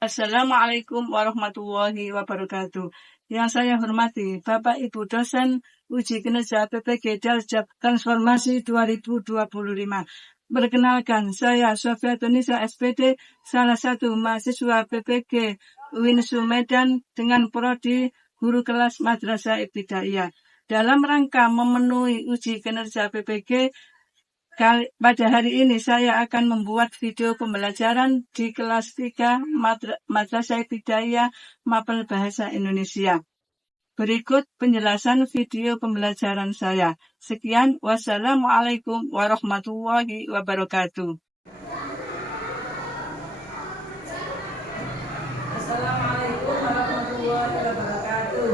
Assalamualaikum warahmatullahi wabarakatuh. Yang saya hormati Bapak Ibu dosen uji kinerja PPG Daljab Transformasi 2025. Perkenalkan, saya Sofia Tunisa SPD, salah satu mahasiswa PPG UINSU Medan dengan prodi Guru Kelas Madrasah Ibtidaiyah. Dalam rangka memenuhi uji kinerja PPG, pada hari ini saya akan membuat video pembelajaran di kelas 3 Madrasah Ibtidaiyah Mapel Bahasa Indonesia. Berikut penjelasan video pembelajaran saya. Sekian, wassalamualaikum warahmatullahi wabarakatuh. Assalamualaikum warahmatullahi wabarakatuh.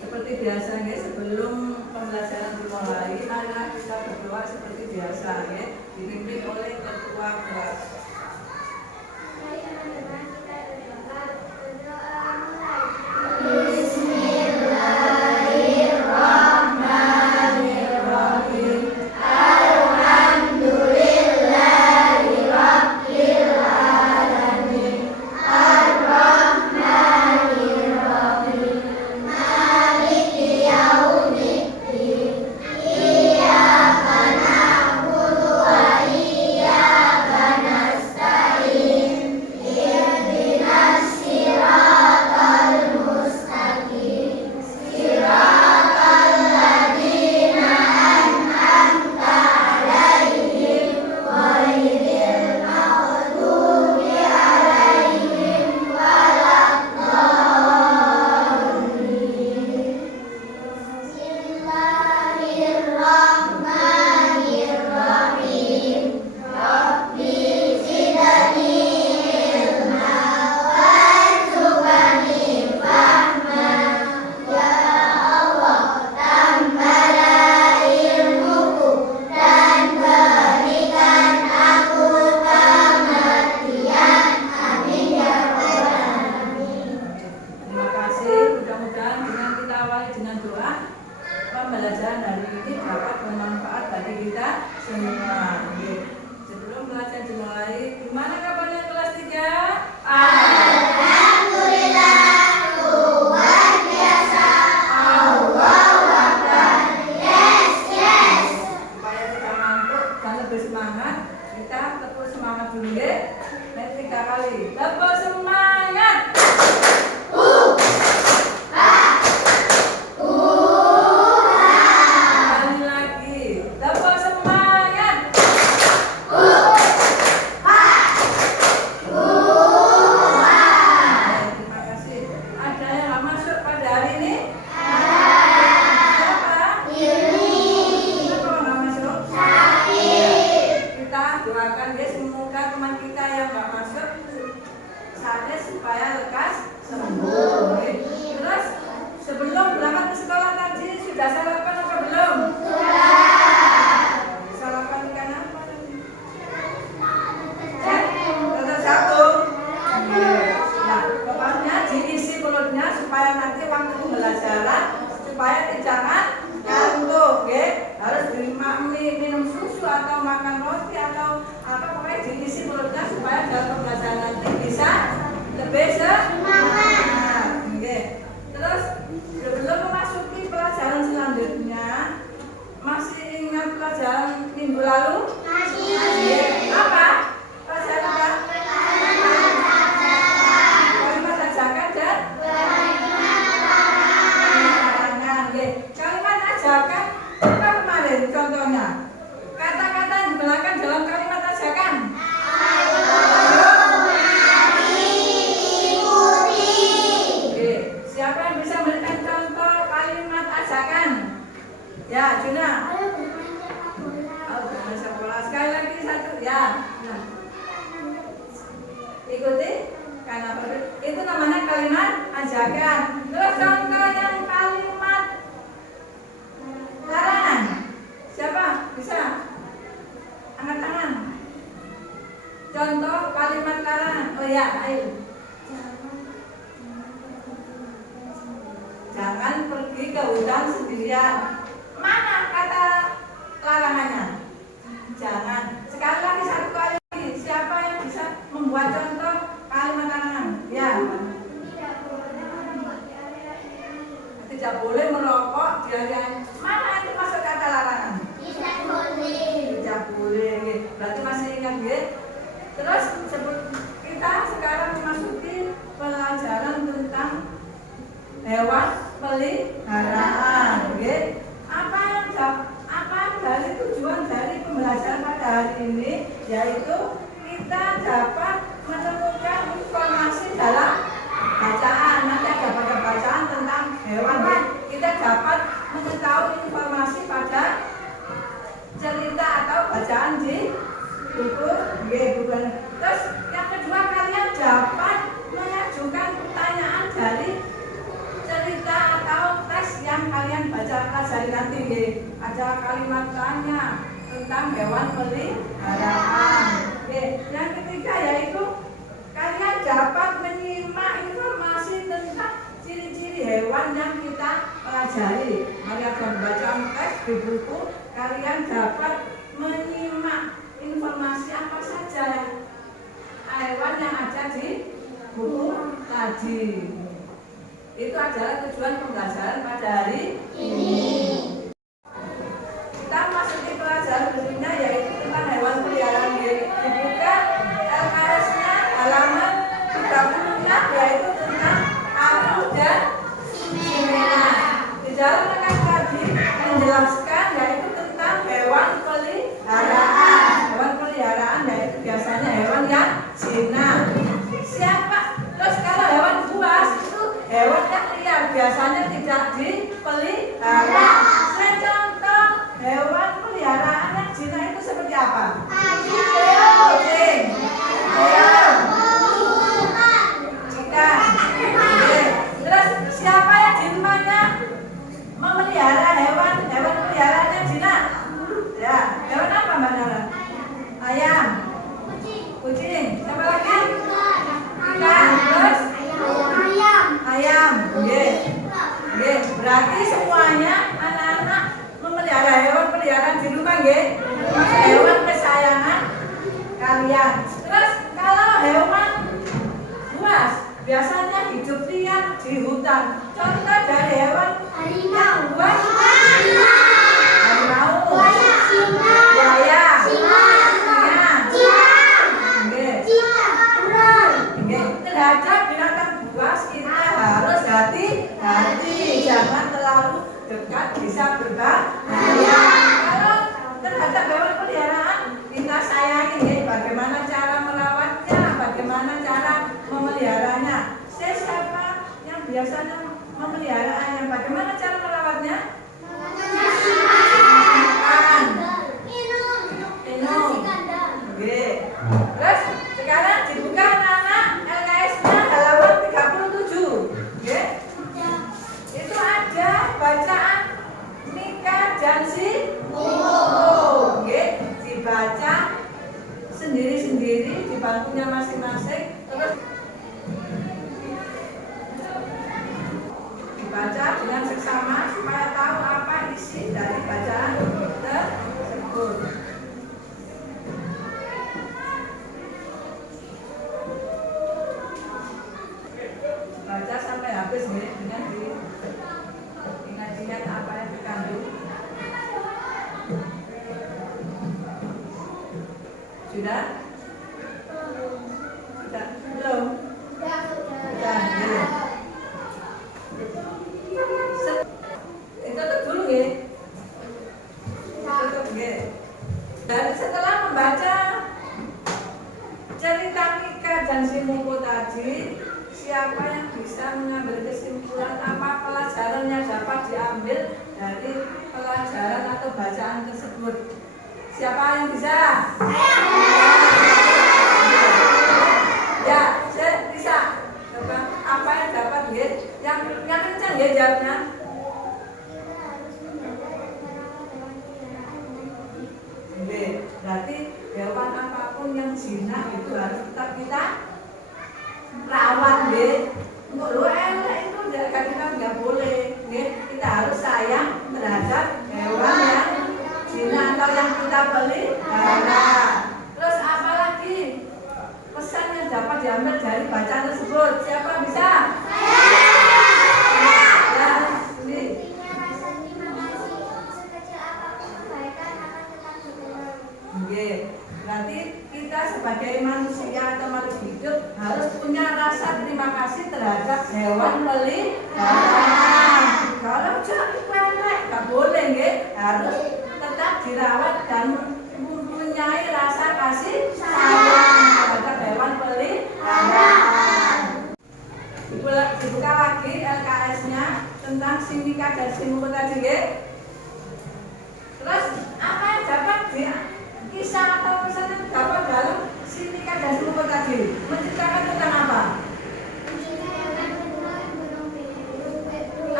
Seperti biasa, sebelum pembelajaran dimulai, marilah kita berdoa seperti biasa, dipimpin oleh ketua kelas. Pembelajaran hari ini dapat bermanfaat bagi kita semua. Sebelum pelajaran dimulai, gimana kabarnya kelas 3? Alhamdulillah, luar biasa. Allahu Akbar. Yes. Supaya kita ngantuk dan lebih semangat, kita tepuk semangat dulu ya. Dan 3 kali. Tepuk semangat. Doakan dia semoga teman kita yang nggak masuk saatnya supaya lekas sembuh. Terus sebelum berangkat ke sekolah tadi sudah sarapan apa belum? Sarapan ikan apa? Telur jagung. Nah, pokoknya diisi perutnya supaya nanti waktu pembelajaran supaya jangan ngantuk, harus minum susu atau makan roti atau apa, pokoknya diisi perutnya supaya dalam pembelajaran nanti bisa lebih semangat. Terus sebelum memasuki pelajaran selanjutnya, masih ingat pelajaran minggu lalu? Masih. Apa? Pelajaran apa? Kalimat ajakan dan kalimat ajakan apa kemarin contohnya? Kata-kata yang digunakan dalam kalimat ajakan. Oke, siapa yang bisa memberikan contoh kalimat ajakan? Ya, Juna. Bisa bola. Sekali lagi satu, ya. Nah. Ikuti, karena itu namanya kalimat ajakan. Terus contoh yang kalimat larangan. Siapa? Bisa? Angkat tangan. Contoh kalimat larangan. Oh ya, ayo. Jangan pergi pergi ke hutan sendirian. Mana kata larangannya? Jangan. Sekali lagi, satu kali lagi. Siapa yang bisa membuat contoh kalimat larangan? Ya. Tidak boleh merokok di area. Mana itu masuk kata larangan? Tidak boleh. Tidak boleh. Berarti masih ingat ya? Terus kita sekarang memasuki pelajaran tentang hewan peliharaan. Apa dari tujuan dari pembelajaran pada hari ini, yaitu kita dapat menemukan informasi dalam bacaan. Nanti ada pada bacaan tentang hewan. Kita dapat mengetahui informasi pada cerita atau bacaan di buku. Terus yang kedua, kalian dapat mengajukan pertanyaan dari cerita atau teks yang kalian baca pelajari nanti. Ada kalimat tanya tentang hewan peliharaan. Yang ketiga yaitu kalian dapat menyimak informasi tentang ciri-ciri hewan yang kita pelajari. Mari akan bacaan teks di buku, kalian dapat menyimak informasi apa saja hewan yang ada di buku tadi. Itu adalah tujuan pembelajaran pada hari ini. Kita masuki pelajaran berikutnya yaitu tentang hewan peliharaan. Dibuka LKS-nya halaman 36 yaitu tentang Aku dan Simena. Di dalam rekan tadi menjelaskan yaitu tentang hewan peliharaan. Hewan peliharaan yaitu biasanya hewan yang jinak. Siapa? Terus kalau hewan buas itu hewan yang liar, biasanya tidak dipelihara. Saya contoh hewan peliharaan yang jinak itu seperti apa? Kucing, ayam, ikan. Terus siapa yang di rumahnya memelihara hewan peliharaan yang jinak? Ya, hewan apa Mbak Nara? Ayam, kucing. Siapa lagi? Ikan. Terus ayam. Berarti semuanya anak-anak memelihara hewan peliharaan di rumah, hewan kesayangan kalian. Terus kalau hewan buas biasanya hidup liar di hutan. Contoh dari hewan yang buas: harimau, buaya, singa. Terhadap binatang buas kita harus hati-hati, jangan terlalu dekat, bisa berbahaya. Kalau terhadap hewan peliharaan kita sayangi, bagaimana cara merawatnya, bagaimana cara memeliharanya. Siapa yang biasanya memelihara ayam, bagaimana cara merawatnya? Minum. Terus sekarang dibuka anak-anak LKS-nya halaman 37. Itu ada bacaan Mika dan si Mumu. Dibaca sendiri-sendiri di bangkunya masing-masing. Terus dibaca dengan seksama supaya tahu apa isi dari bacaan tersebut. Baca sampai habis dengan ingat-ingat apa yang dikandung. Sudah? Sudah? Belum? Sudah. Ditutup dulu ya. Tutup ya. Dan setelah membaca cerita Mika dan si Mumu tadi, siapa yang bisa mengambil kesimpulan apa pelajaran yang dapat diambil dari pelajaran atau bacaan tersebut? Siapa yang bisa? Ya, saya bisa. Apa yang dapat yang kencang jawabnya. Berarti hewan apapun yang jinak itu harus tetap kita rawat. Untuk lo elek itu kita nggak boleh. Kita hewan peliharaan. Kalau jadi pelek nggak boleh nggih, harus tetap dirawat dan mempunyai rasa kasih sayang terhadap hewan peliharaan. Dibuka lagi LKS-nya tentang Sinika dan Simuko tadi nggih. Terus apa yang dapat kisah atau pesan yang dapat dalam Sinika dan Simuko tadi? Menceritakan tentang apa?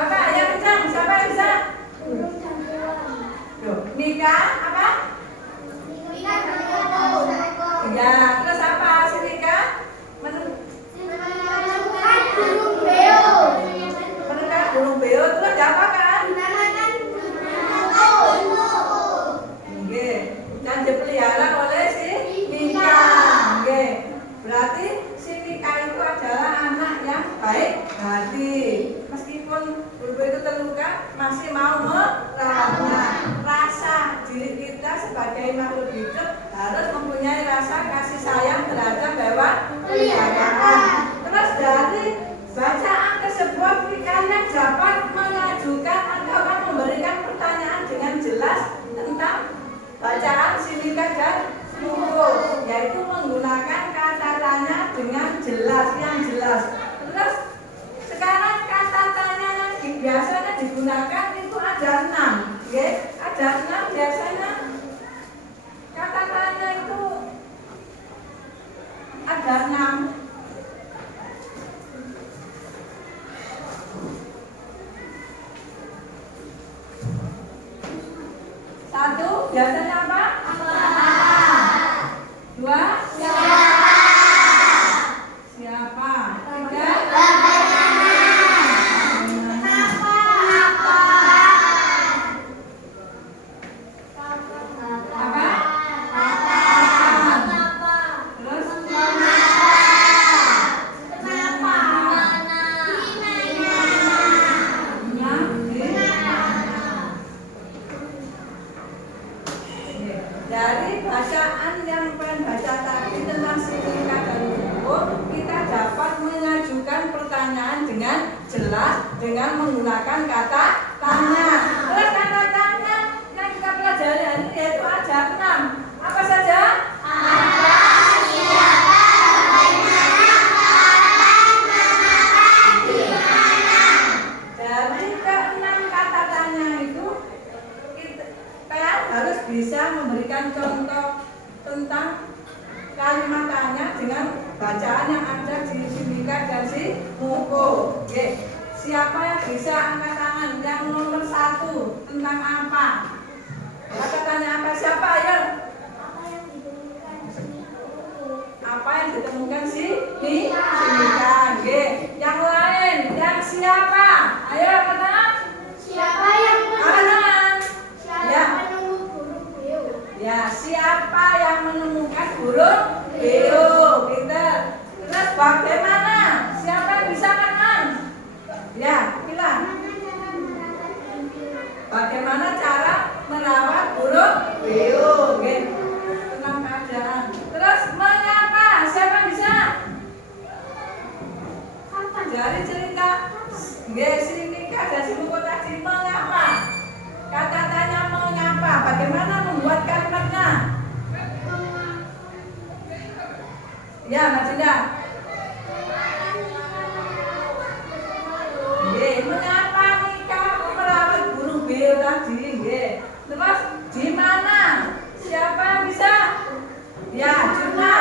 Apa? Yang kencang, siapa yang bisa? Nika, apa? Nika dan Ya, terus apa Sinika? menemukan burung beo. Menemukan burung beo, terus ada apa kan? Menanamkan Nggih, dan dipelihara oleh si Nika. Nggih. Berarti si Nika itu adalah anak yang baik hati. Meskipun burung itu terluka, masih mau merawatnya. Rasa diri kita sebagai makhluk hidup harus mempunyai rasa kasih sayang terhadap hewan peliharaan. Terus dari bacaan tersebut kita dapat mengajukan atau memberikan pertanyaan dengan jelas tentang bacaan Sinika dan Simuko, yaitu menggunakan kata tanya dengan jelas, yang jelas. Terus sekarang kata tanya yang biasanya digunakan itu ada 6, ya? Ada 6 biasanya. Kata tanya itu ada 6. Satu, biasanya apa? Dua, siapa? Tiga, apa? Terus dari bacaan yang pengen baca tadi tentang Sinika dan Simuko, kita dapat mengajukan pertanyaan dengan jelas dengan menggunakan kata tanya. Terus kata tanya yang kita pelajari hari ini yaitu ada 6. Apa saja? Dari ke-6 kata tanya itu kita harus bisa memberikan contoh tentang kalimat tanya dengan bacaan yang ada di Sinika dan Simuko. Oke. Siapa yang bisa angkat tangan? Yang nomor 1 tentang apa? Kata tanya apa? Siapa? Ayo. Apa yang ditemukan Sinika? Oke. Yang lain, yang siapa? Ayo kata. Siapa yang Ya, siapa yang menemukan burung beo? Pinter. Terus bagaimana? Siapa yang bisa kanan? Ya, bilang. Bagaimana cara merawat burung beo? Oke. Tenang keadaan. Terus mengapa? Siapa yang bisa? Dari cerita Sinika dan Simuko tadi, mengapa? Kata tanya mengapa? Bagaimana membuat kalimatnya? Ya, Mbak Cinda. Mengapa Nika merawat burung beo tadi? Terus di mana? Siapa yang bisa? Ya, Juna.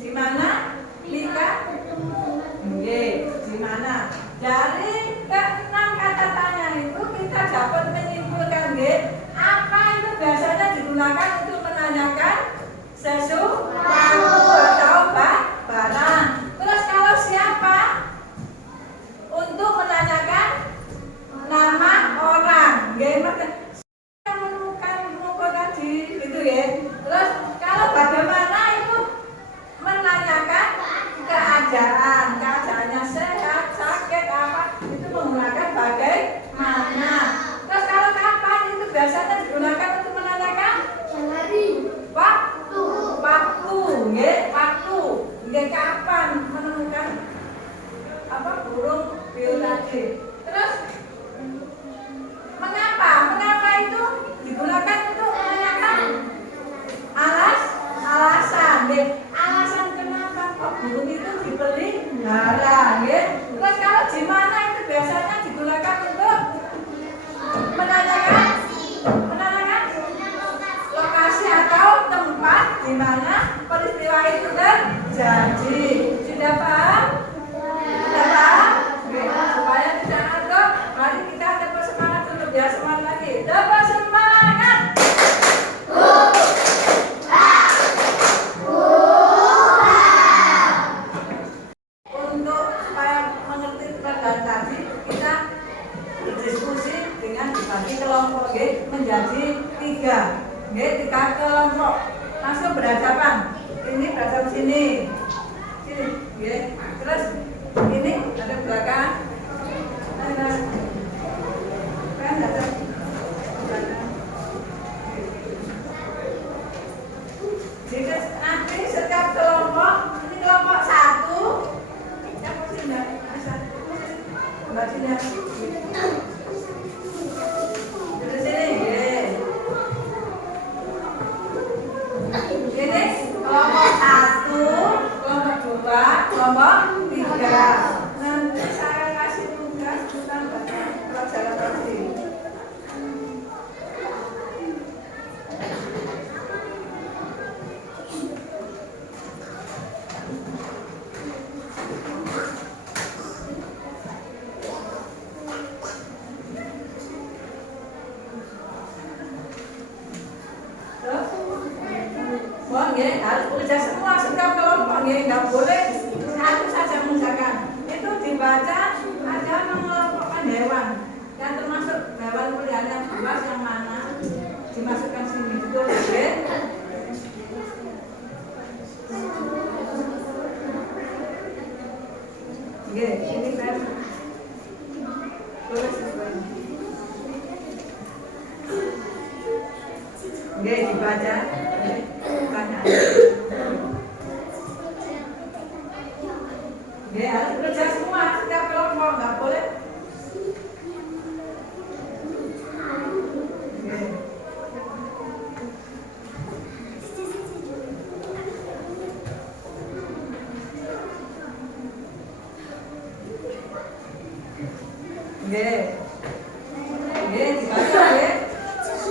Di mana? Nika? Di mana? Dari ke-6 kata tanya itu kita dapat menyimpulkan apa itu biasanya digunakan untuk menanyakan sesuatu atau barang. Terus kalau siapa untuk menanyakan nama orang, yang menemukan Simuko tadi gitu ya. Terus kalau bagaimana itu menanyakan keadaannya sehat, sakit apa, itu menggunakan bagaimana. Terus kalau kapan itu biasanya digunakan untuk menanyakan waktu, Oke. Terus mengapa itu digunakan untuk menanyakan alasan, nggih. Alasan kenapa kok burung itu dipelihara, nggih. Terus kalau di mana itu biasanya digunakan untuk menanyakan lokasi atau tempat di mana peristiwa itu terjadi. Sudah paham? Sudah paham? Oke, supaya tidak ngantuk, mari kita tepuk semangat dulu ya, semangat lagi. Tepuk semangat. Untuk supaya mengerti pelajaran tadi, kita berdiskusi dengan dibagi kelompok, menjadi 3 kelompok. Langsung berhadapan. Ini berhadapan sini. Terus ini ada belakang. Jika nanti setiap kelompok, ini kelompok 1, yang sini, mbak sini. Terus ini kelompok 1, kelompok 2, kelompok 3. Nanti saya kasih tugas tentang pelajaran tadi. Harus bekerja semua setiap kelompok, nggak boleh satu saja mengerjakan. Itu dibaca ada mengelompokkan hewan yang termasuk hewan peliharaan yang buas yang mana dimasukkan sini, betul ya? Ini saya tulis sesuatu. Dibaca. Harus bekerja semua setiap kelompok, nggak boleh. Dibaca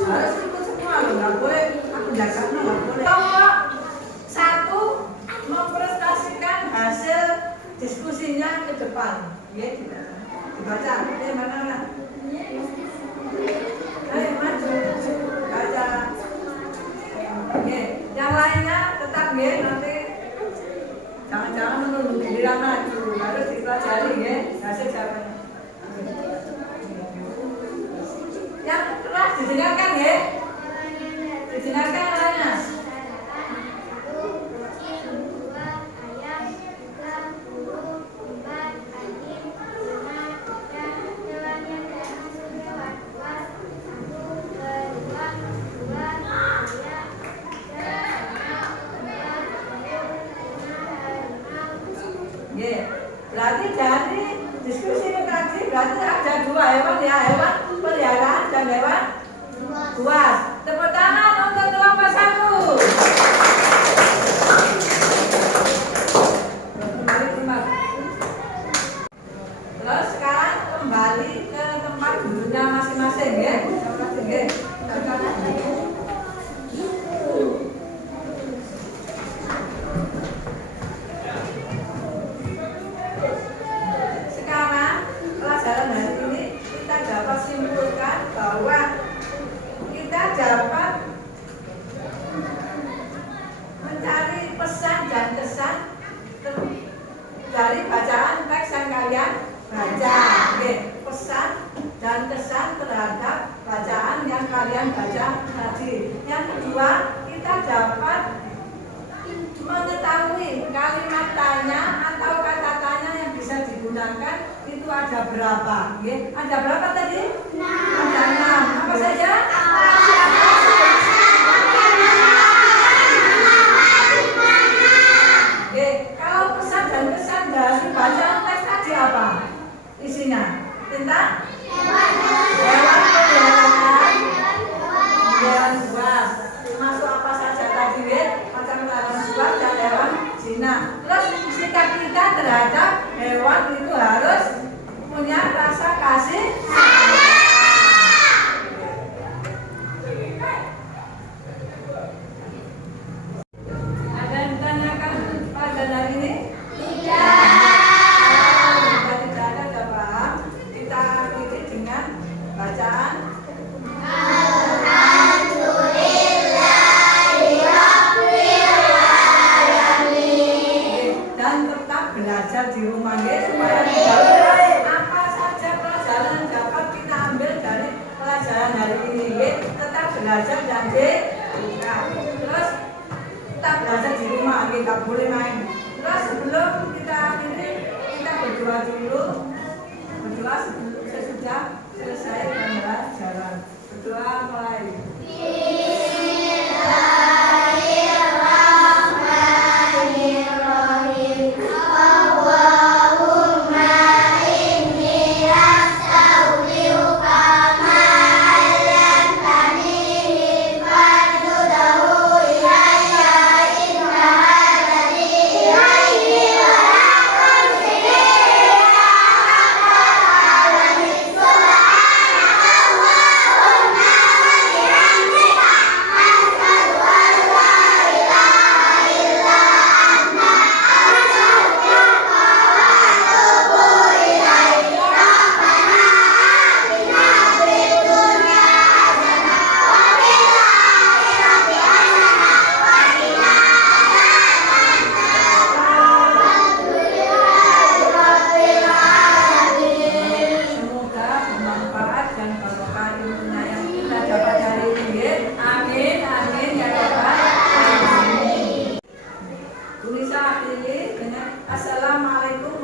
harus ikut semua loh, nggak boleh. Aku jaga nggak boleh. Kelompok 1 mempresentasikan hasil diskusinya ke depan, dibaca. Mana? Ayo maju, baca. Yang lainnya tetap nanti jangan menunggu giliran maju, harus dipelajari hasil jawabannya. Yang keras didengarkan didengarkan lainnya. Berarti dari diskusi tadi berarti ada 2 hewan hewan peliharaan dan hewan buas. Tepuk tangan untuk kelompok 1. Terus sekarang kembali ke tempat duduknya masing-masing dapat mencari pesan dan kesan dari bacaan teks yang kalian baca. Pesan dan kesan terhadap bacaan yang kalian baca tadi. Yang kedua, kita dapat mengetahui kalimat tanya atau kata tanya yang bisa digunakan itu ada berapa. Ada berapa tadi? 6. Ada 6. Apa saja? Kalau pesan dan kesan dari bacaan teks tadi apa isinya? tentang hewan peliharaan, hewan buas. Termasuk apa saja tadi, macam hewan buas dan hewan jinak. Terus sikap kita terhadap hewan itu harus punya rasa kasih sayang. Ada yang ditanyakan pada hari ini? Jika tidak ada paham, kita akhiri dengan bacaan dan tetap belajar di rumah supaya tidak apa saja pelajaran yang dapat kita ambil dari pelajaran hari ini. Tetap belajar dan terus tetap belajar di rumah, nggak boleh main. Terus sebelum kita akhiri, kita berdoa dulu. Berdoa sesudah selesai pembelajaran. Berdoa mulai. Tulisan ini dengan Assalamualaikum